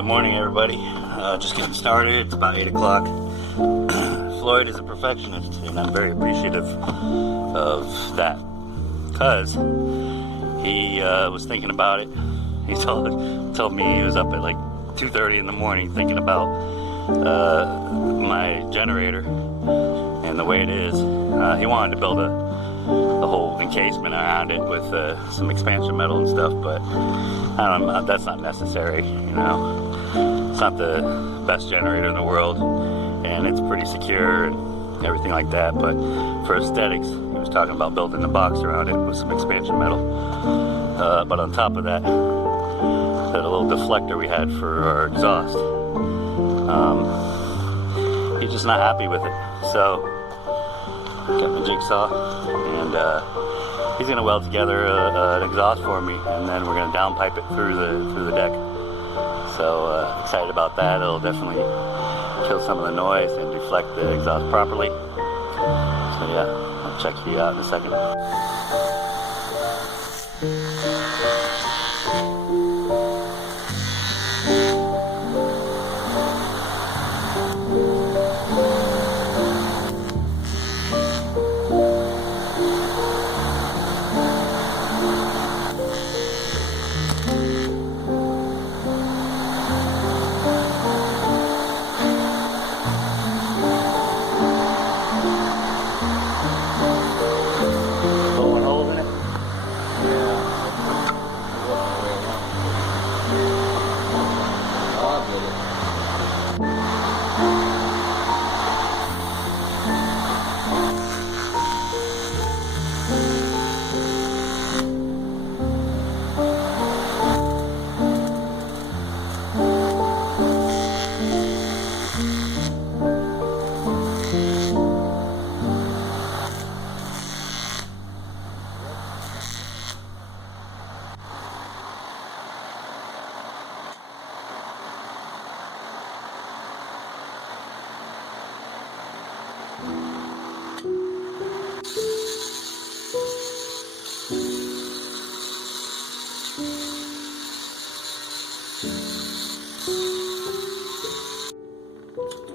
Good morning, everybody. Just getting started. It's about 8 o'clock. Floyd is a perfectionist, and I'm very appreciative of that, because he was thinking about it. He told me he was up at like 2:30 in the morning thinking about my generator and the way it is. He wanted to build a whole encasement around it with some expansion metal and stuff, but I don't know, that's not necessary, you know. It's not the best generator in the world, and it's pretty secure and everything like that, but for aesthetics, he was talking about building the box around it with some expansion metal. But on top of that, that little deflector we had for our exhaust, he's just not happy with it. So got my jigsaw, and he's gonna weld together an exhaust for me, and then we're gonna downpipe it through the deck. So excited about that. It'll definitely kill some of the noise and deflect the exhaust properly. So yeah, I'll check you out in a second.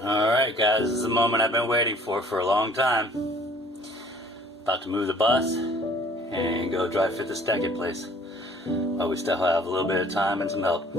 Alright guys, this is the moment I've been waiting for a long time. About to move the bus and go dry fit this deck in place. But we still have a little bit of time and some help.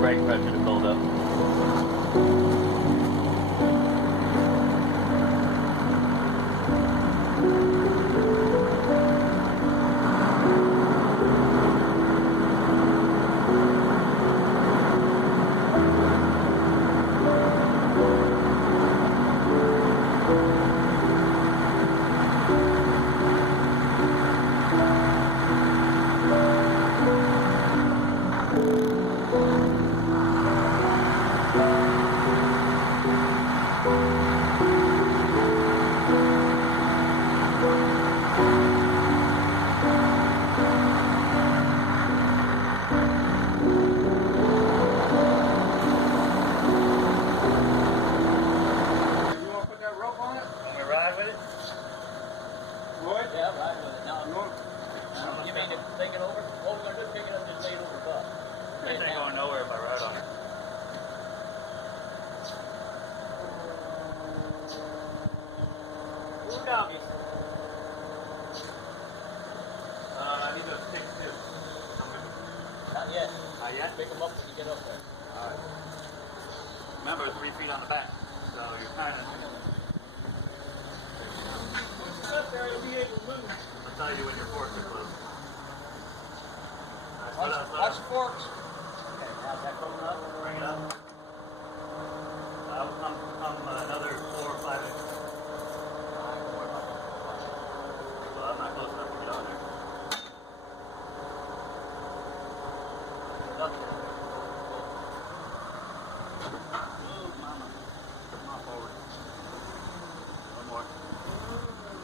Brake pressure to build up. I need those picks too. Not yet. Not yet? Pick them up when you get up there. Alright. Remember, 3 feet on the back. So you're kind of... Once you're up there, you'll be able to move. I'll tell you when your forks are closed. Watch the forks. Okay, how's that coming up? Bring it up. That will come another 4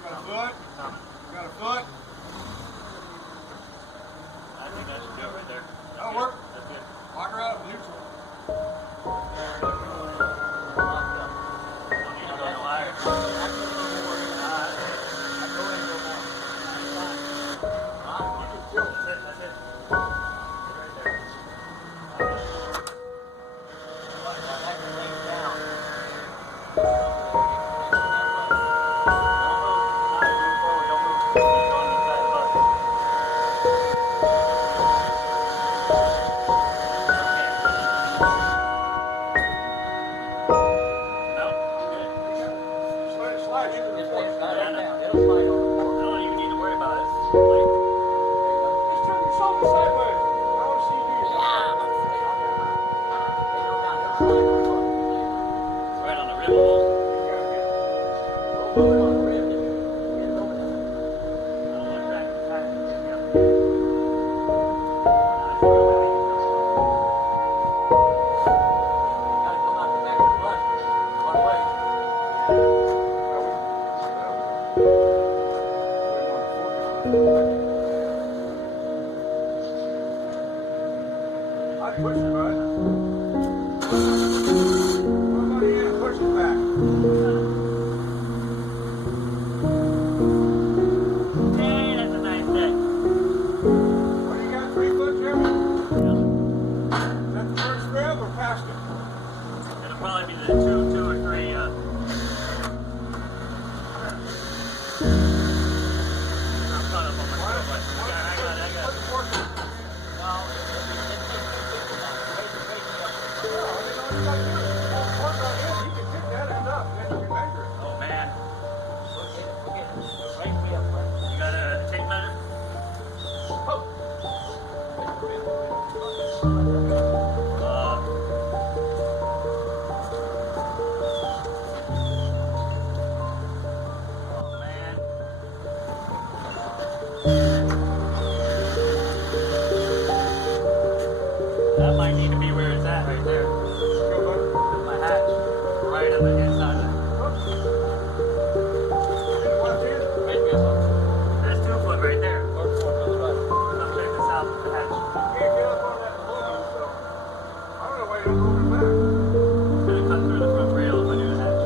Got a foot? Got a foot? I think I should do it right there. That'll work. That's good. Lock her out of neutral. Don't need to go no higher. That's it. Right there. Slide into the fork. I don't even need to worry about it. Just turn your shoulder sideways. I want to see you do your It's right on the rib almost. I don't want to crack the tire. I'd push it, bud. What about you? Push it back. Hey, that's a nice day. What do you got? 3 foot, Jim? Yeah. Is that the first rib or past it? It'll probably be the two or three. I'm caught up on my foot, but I got it. Put the fork in. No, I didn't know what you got to do. Pull the fork right in. You can pick that end up, and then you can measure it. Oh man, you got a tape measure? Oh man. That might need to be where it's at right there. Go, bud. My hatch. Right on the inside of it. Left hand. There's 2 foot right there. Come check this out with the hatch. You can't get up on that aluminum, so I don't know why you don't move it back. It's gonna cut through the front rail if I do the hatch.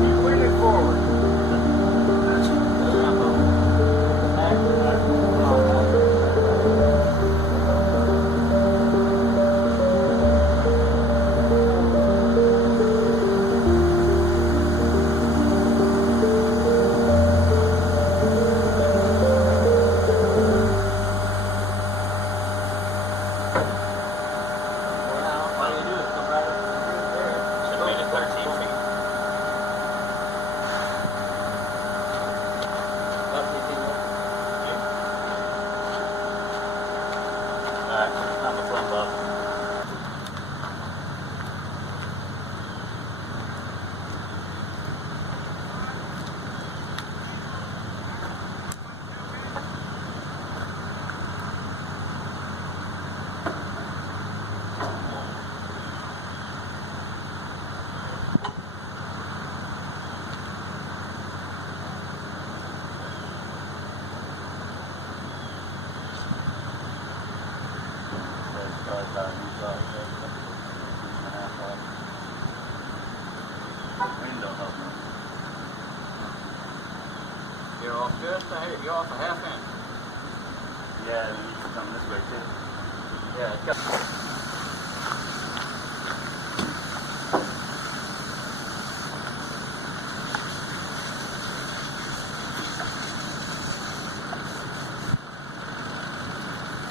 Keep leaning forward. Should be to 13 feet. Alright, I'm a front love. Window opener. You're off just a half, you're off a half inch. Yeah, and it needs to come this way too. Yeah, it's got.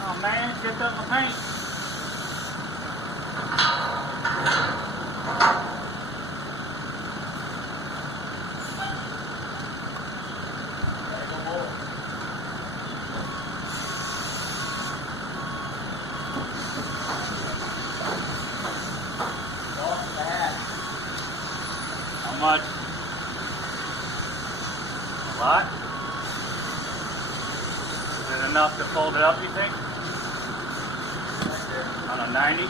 Oh man, chipped up my paint. to fold it up, you think? On a 90?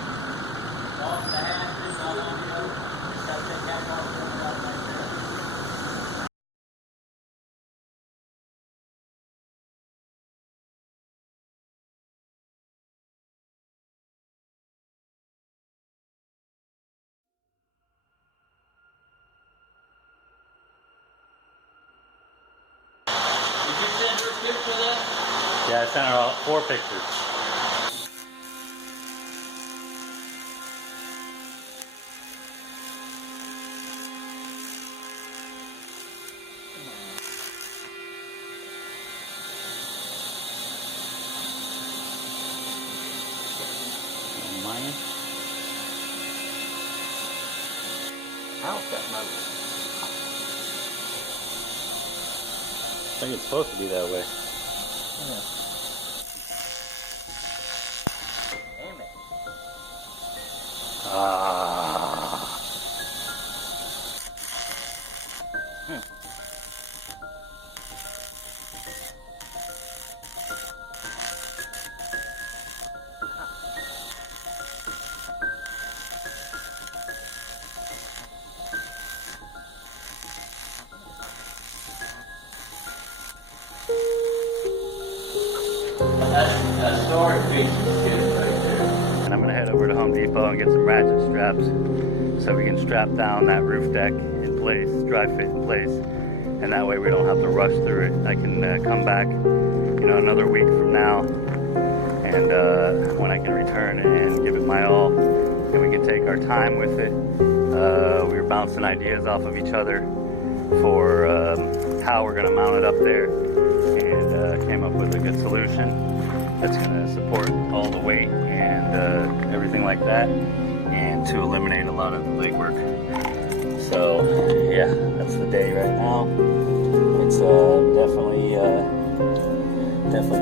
Yeah, I sent her all 4 pictures. Mine? How's that motor? I think it's supposed to be that way. Yeah. Damn it. Ah. That storage piece is good right there. And I'm gonna head over to Home Depot and get some ratchet straps so we can strap down that roof deck in place, dry fit in place, and that way we don't have to rush through it. I can come back, you know, another week from now, and when I can return and give it my all, and we can take our time with it. We were bouncing ideas off of each other for how we're gonna mount it up there, and came up with a good solution that's gonna support all the weight and everything like that, and to eliminate a lot of the legwork. So yeah, that's the day right now. It's definitely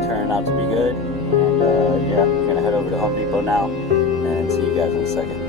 turning out to be good, and yeah, I'm gonna head over to Home Depot now and see you guys in a second.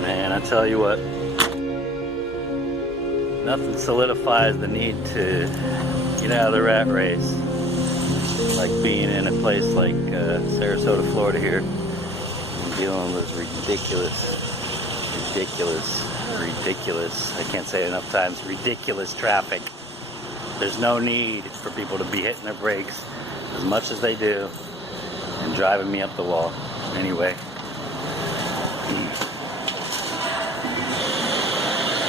Man, I tell you what, nothing solidifies the need to get out of the rat race like being in a place like Sarasota, Florida here, and dealing with ridiculous, I can't say it enough times, ridiculous traffic. There's no need for people to be hitting their brakes as much as they do and driving me up the wall. Anyway.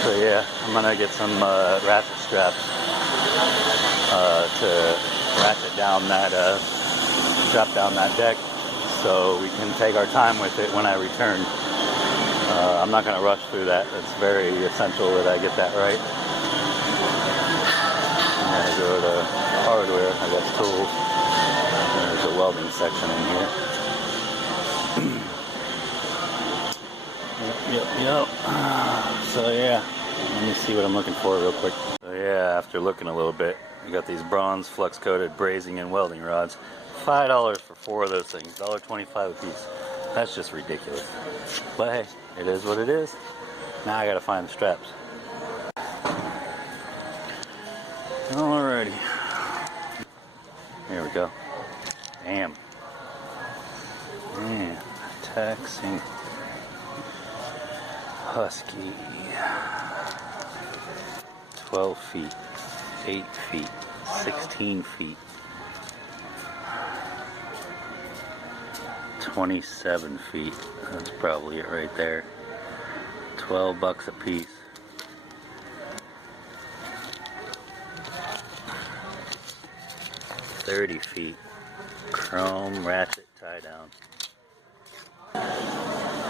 So yeah, I'm gonna get some ratchet straps to ratchet down that, strap down that deck so we can take our time with it when I return. I'm not gonna rush through that. It's very essential that I get that right. I'm gonna go to hardware, I got tools. There's a welding section in here. Yep. So yeah, let me see what I'm looking for real quick. So yeah, after looking a little bit, we got these bronze flux coated brazing and welding rods. $5 for 4 of those things, $1.25 a piece. That's just ridiculous. But hey, it is what it is. Now I gotta find the straps. Alrighty. Here we go. Damn. Man, taxing. Husky. 12 feet, 8 feet, 16 feet, 27 feet. That's probably it right there. $12 a piece. 30 feet. Chrome ratchet tie down.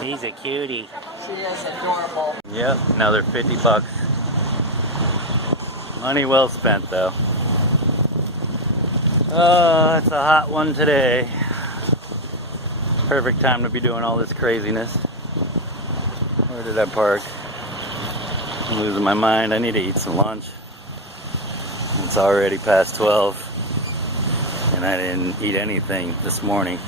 He's a cutie. She is adorable. Yep, another 50 bucks. Money well spent though. Oh, it's a hot one today. Perfect time to be doing all this craziness. Where did I park? I'm losing my mind. I need to eat some lunch. It's already past 12 and I didn't eat anything this morning.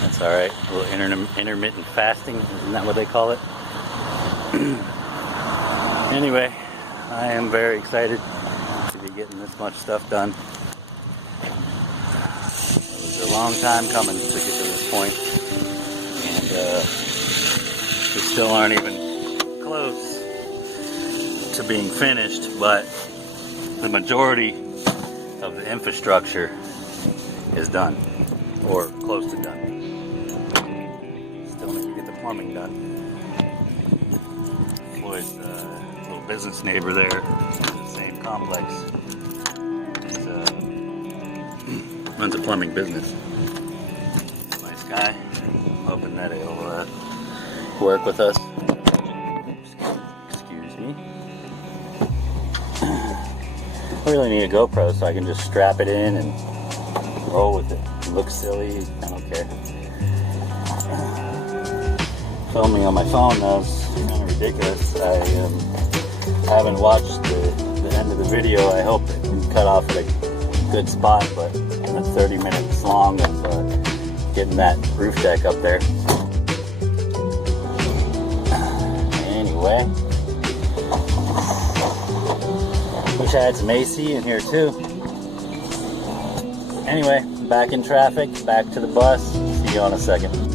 That's alright. A little intermittent fasting, isn't that what they call it? Anyway, I am very excited to be getting this much stuff done. It was a long time coming to get to this point, and we still aren't even close to being finished, but the majority of the infrastructure is done, or close to done. Still need to get the plumbing done. Floyd's little business neighbor there, the same complex, runs a plumbing business. Nice guy. Hoping that he'll work with us. Excuse me. I really need a GoPro so I can just strap it in and roll with it. It looks silly, I don't care. Filming on my phone though is kind of ridiculous. I haven't watched the end of the video. I hope it can cut off at a good spot, but it's 30 minutes long of getting that roof deck up there. Anyway, wish I had some AC in here too. Anyway, back in traffic, back to the bus. See you in a second.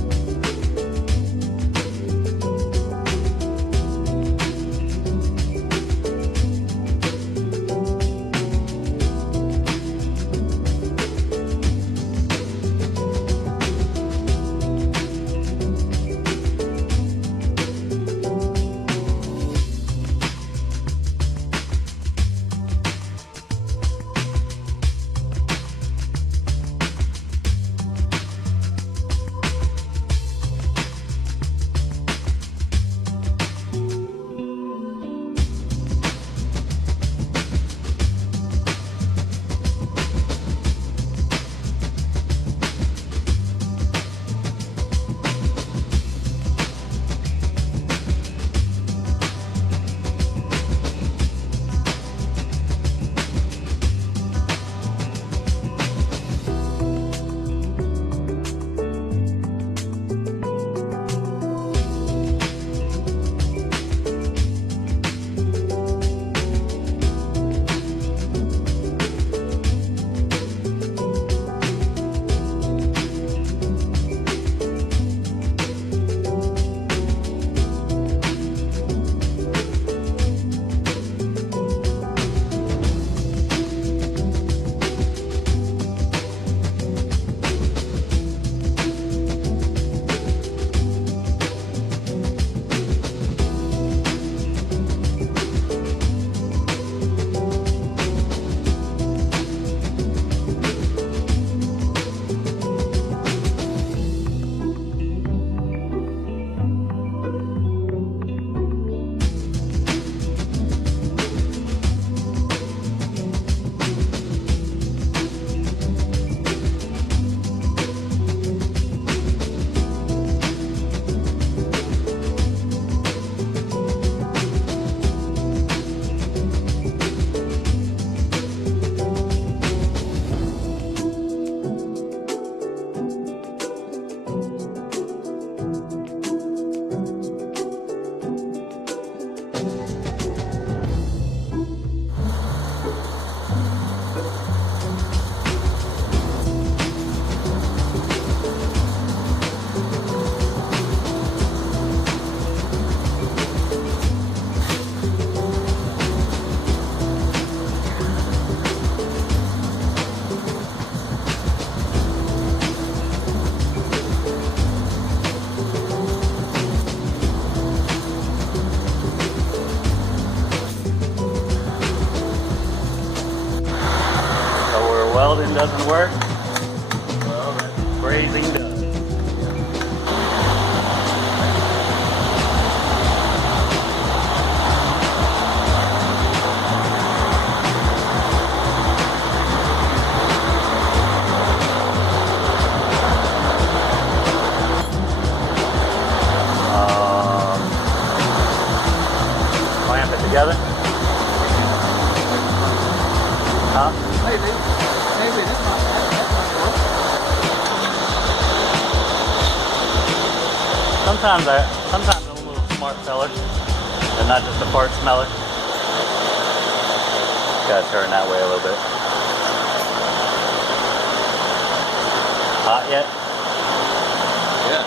welding doesn't work, Well, that, brazing does. Clamp it together. Huh? maybe that's not work. Sometimes I'm a little smart feller, and not just a fart smeller. Gotta turn that way a little bit. Hot yet? Yeah.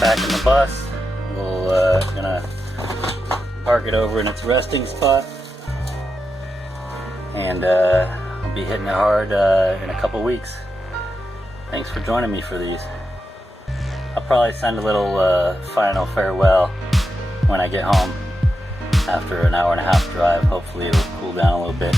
Back in the bus, we'll gonna park it over in its resting spot, and I'll be hitting it hard in a couple weeks. Thanks for joining me for these. I'll probably send a little final farewell when I get home after an hour and a half drive. Hopefully it'll cool down a little bit.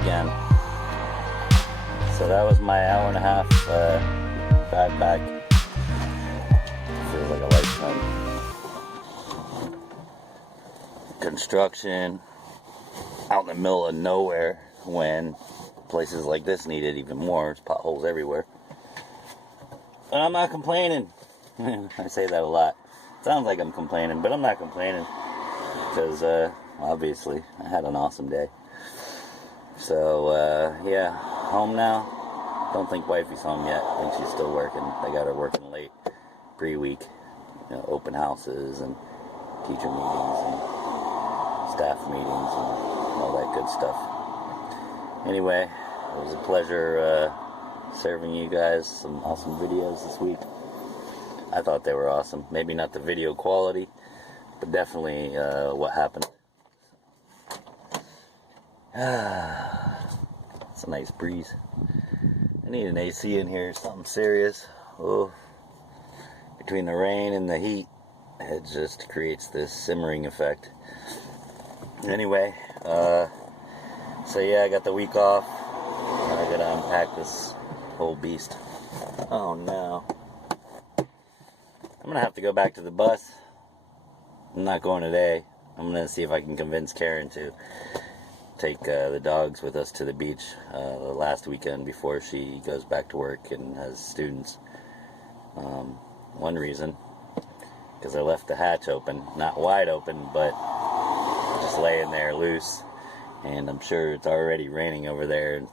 Again. So that was my hour and a half drive back. Feels like a lifetime. Construction out in the middle of nowhere when places like this need it even more. There's potholes everywhere. But I'm not complaining. I say that a lot. Sounds like I'm complaining, but I'm not complaining because obviously I had an awesome day. So, yeah, home now. Don't think wifey's home yet. I think she's still working. I got her working late, pre-week, open houses and teacher meetings and staff meetings and all that good stuff. Anyway, it was a pleasure serving you guys some awesome videos this week. I thought they were awesome. Maybe not the video quality, but definitely what happened. It's a nice breeze. I need an AC in here, something serious. Oh, between the rain and the heat, it just creates this simmering effect. Anyway, so yeah, I got the week off. I gotta unpack this whole beast. Oh no. I'm gonna have to go back to the bus. I'm not going today. I'm gonna see if I can convince Karen to take the dogs with us to the beach the last weekend before she goes back to work and has students. One reason, because I left the hatch open, not wide open, but just laying there loose, and I'm sure it's already raining over there, and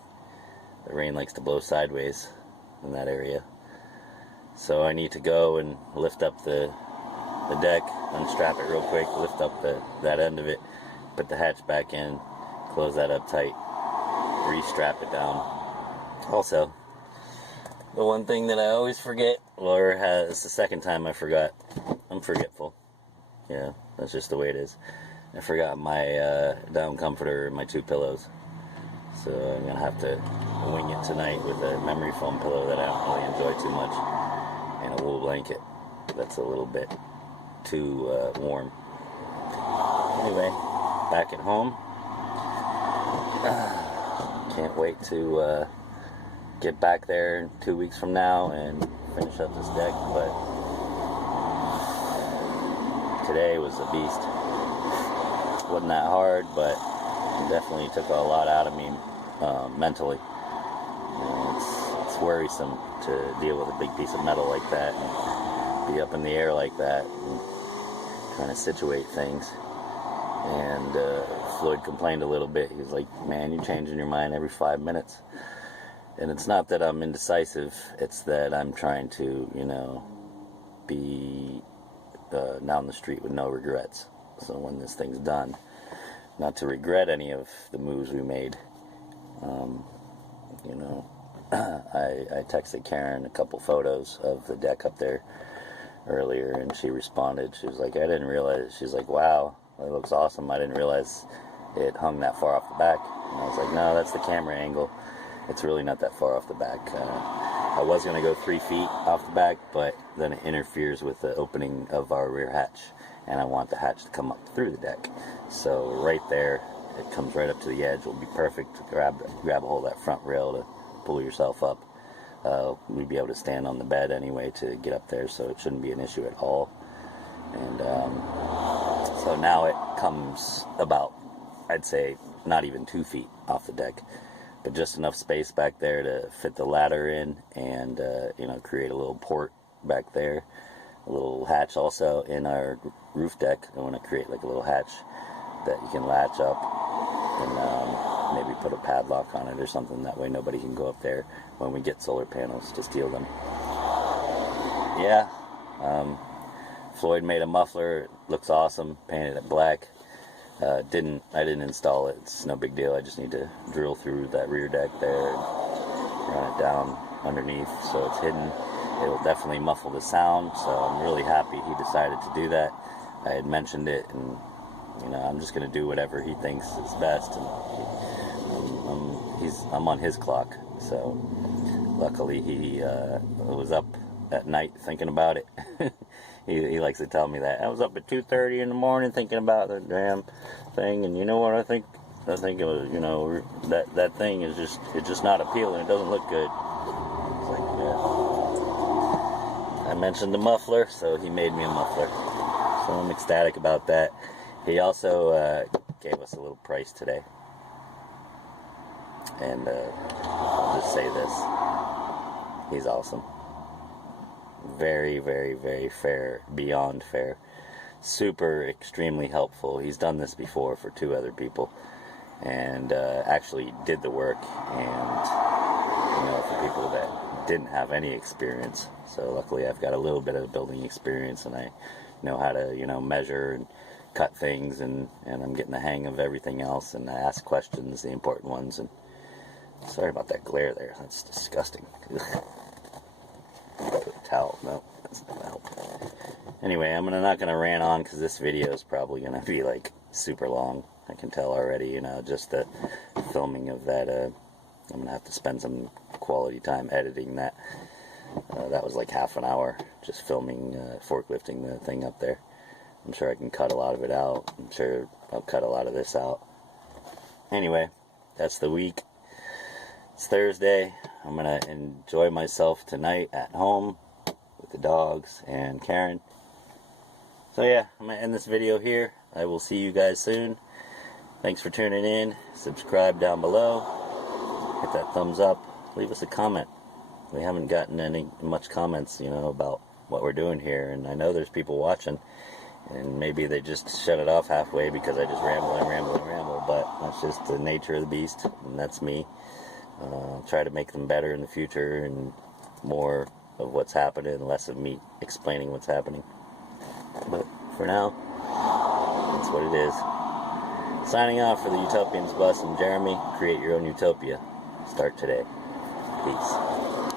the rain likes to blow sideways in that area. So I need to go and lift up the deck, unstrap it real quick, lift up that end of it, put the hatch back in, close that up tight, re-strap it down. Also, the one thing that I always forget, or it's the second time I forgot, I'm forgetful. Yeah, that's just the way it is. I forgot my down comforter and my 2 pillows. So I'm going to have to wing it tonight with a memory foam pillow that I don't really enjoy too much, and a wool blanket that's a little bit too warm. Anyway, back at home. Can't wait to get back there 2 weeks from now and finish up this deck, but today was a beast. Wasn't that hard, but it definitely took a lot out of me mentally. It's worrisome to deal with a big piece of metal like that and be up in the air like that and trying to situate things. And Floyd complained a little bit. He was like, man, you're changing your mind every 5 minutes. And it's not that I'm indecisive, it's that I'm trying to, be down the street with no regrets. So when this thing's done, not to regret any of the moves we made. I texted Karen a couple photos of the deck up there earlier, and she responded. She was like, I didn't realize. She's like, wow, it looks awesome. I didn't realize it hung that far off the back. And I was like, no, that's the camera angle. It's really not that far off the back. I was going to go 3 feet off the back, but then it interferes with the opening of our rear hatch, and I want the hatch to come up through the deck. So right there, it comes right up to the edge. Will be perfect to grab a hold of that front rail to pull yourself up. We'd be able to stand on the bed anyway to get up there, so it shouldn't be an issue at all. And so now it comes about, I'd say, not even 2 feet off the deck, but just enough space back there to fit the ladder in and create a little port back there, a little hatch also in our roof deck. I want to create like a little hatch that you can latch up and maybe put a padlock on it or something. That way nobody can go up there when we get solar panels to steal them. Yeah, Floyd made a muffler. It looks awesome. Painted it black. I didn't install it. It's no big deal. I just need to drill through that rear deck there and run it down underneath so it's hidden. It'll definitely muffle the sound, so I'm really happy he decided to do that. I had mentioned it, and I'm just going to do whatever he thinks is best, and I'm on his clock. So luckily he was up at night thinking about it. He likes to tell me that. I was up at 2:30 in the morning thinking about the damn thing, and you know what I think? I think it was, that thing is just not appealing. It doesn't look good. It's like, yeah. I mentioned the muffler, so he made me a muffler. So I'm ecstatic about that. He also gave us a little price today. And I'll just say this. He's awesome. Very, very, very fair, beyond fair. Super, extremely helpful. He's done this before for 2 other people, and actually did the work, and for people that didn't have any experience. So luckily I've got a little bit of building experience, and I know how to measure and cut things, and I'm getting the hang of everything else, and I ask questions, the important ones. And sorry about that glare there, that's disgusting. Put a towel. No, that's not gonna help. Anyway, I'm not gonna rant on, because this video is probably gonna be like super long. I can tell already. Just the filming of that. I'm gonna have to spend some quality time editing that. That was like half an hour just filming, forklifting the thing up there. I'm sure I can cut a lot of it out. I'm sure I'll cut a lot of this out. Anyway, that's the week. It's Thursday. I'm going to enjoy myself tonight at home with the dogs and Karen. So yeah, I'm going to end this video here. I will see you guys soon. Thanks for tuning in. Subscribe down below. Hit that thumbs up. Leave us a comment. We haven't gotten much comments, about what we're doing here. And I know there's people watching. And maybe they just shut it off halfway because I just ramble. But that's just the nature of the beast. And that's me. Try to make them better in the future. And more of what's happening. Less of me explaining what's happening. But for now, that's what it is. Signing off for the Utopians, Bus and Jeremy. Create your own utopia. Start today. Peace.